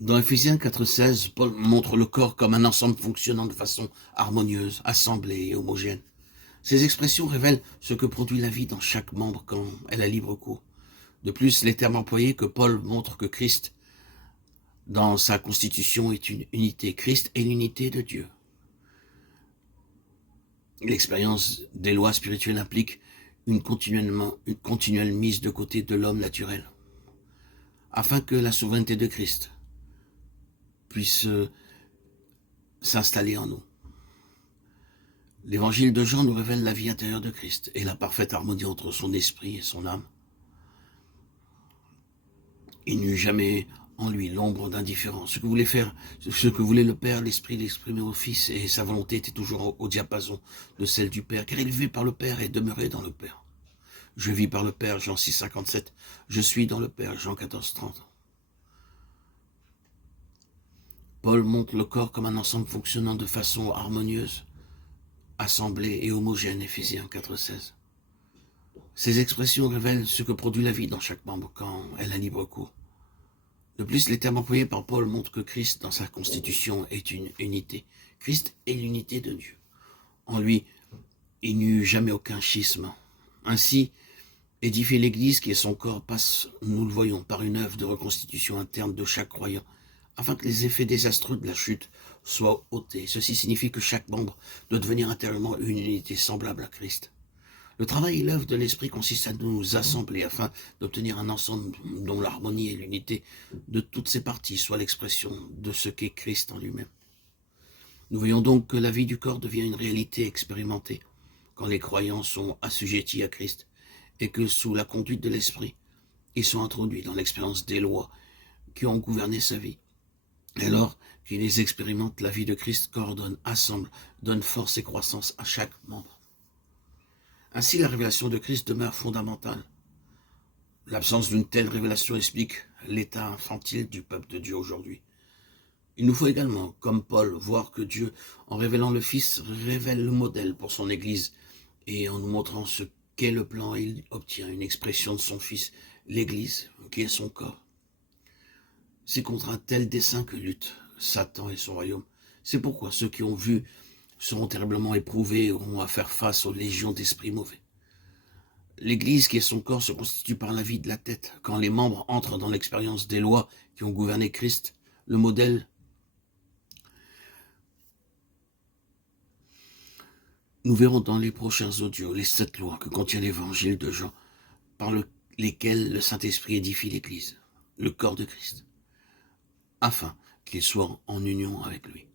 Dans Ephésiens 4,16, Paul montre le corps comme un ensemble fonctionnant de façon harmonieuse, assemblée et homogène. Ces expressions révèlent ce que produit la vie dans chaque membre quand elle a libre cours. De plus, les termes employés que Paul montrent que Christ, dans sa constitution, est une unité. Christ est l'unité de Dieu. L'expérience des lois spirituelles implique une continuelle mise de côté de l'homme naturel, afin que la souveraineté de Christ puisse s'installer en nous. L'évangile de Jean nous révèle la vie intérieure de Christ et la parfaite harmonie entre son esprit et son âme. Il n'y eut jamais en lui l'ombre d'indifférence. Ce que voulait le Père, l'Esprit l'exprimait au Fils, et sa volonté était toujours au diapason de celle du Père, car il vivait par le Père et demeurait dans le Père. Je vis par le Père, Jean 6, 57. Je suis dans le Père, Jean 14, 30. Paul montre le corps comme un ensemble fonctionnant de façon harmonieuse, assemblée et homogène, Ephésiens 4, 16. Ces expressions révèlent ce que produit la vie dans chaque membre quand elle a libre cours. De plus, les termes employés par Paul montrent que Christ, dans sa constitution, est une unité. Christ est l'unité de Dieu. En lui, il n'y eut jamais aucun schisme. Ainsi, édifier l'Église, qui est son corps, passe, nous le voyons, par une œuvre de reconstitution interne de chaque croyant, afin que les effets désastreux de la chute soient ôtés. Ceci signifie que chaque membre doit devenir intérieurement une unité semblable à Christ. Le travail et l'œuvre de l'Esprit consistent à nous assembler afin d'obtenir un ensemble dont l'harmonie et l'unité de toutes ses parties soient l'expression de ce qu'est Christ en lui-même. Nous voyons donc que la vie du corps devient une réalité expérimentée quand les croyants sont assujettis à Christ et que sous la conduite de l'Esprit, ils sont introduits dans l'expérience des lois qui ont gouverné sa vie. Et alors qu'ils expérimentent, la vie de Christ coordonne, assemble, donne force et croissance à chaque membre. Ainsi, la révélation de Christ demeure fondamentale. L'absence d'une telle révélation explique l'état infantile du peuple de Dieu aujourd'hui. Il nous faut également, comme Paul, voir que Dieu, en révélant le Fils, révèle le modèle pour son Église, et en nous montrant ce qu'est le plan, il obtient une expression de son Fils, l'Église, qui est son corps. C'est contre un tel dessein que lutte Satan et son royaume. C'est pourquoi ceux qui ont vu seront terriblement éprouvés et auront à faire face aux légions d'esprits mauvais. L'Église, qui est son corps, se constitue par la vie de la tête. Quand les membres entrent dans l'expérience des lois qui ont gouverné Christ, le modèle, nous verrons dans les prochains audios les 7 lois que contient l'évangile de Jean, par lesquelles le Saint-Esprit édifie l'Église, le corps de Christ, afin qu'il soit en union avec lui.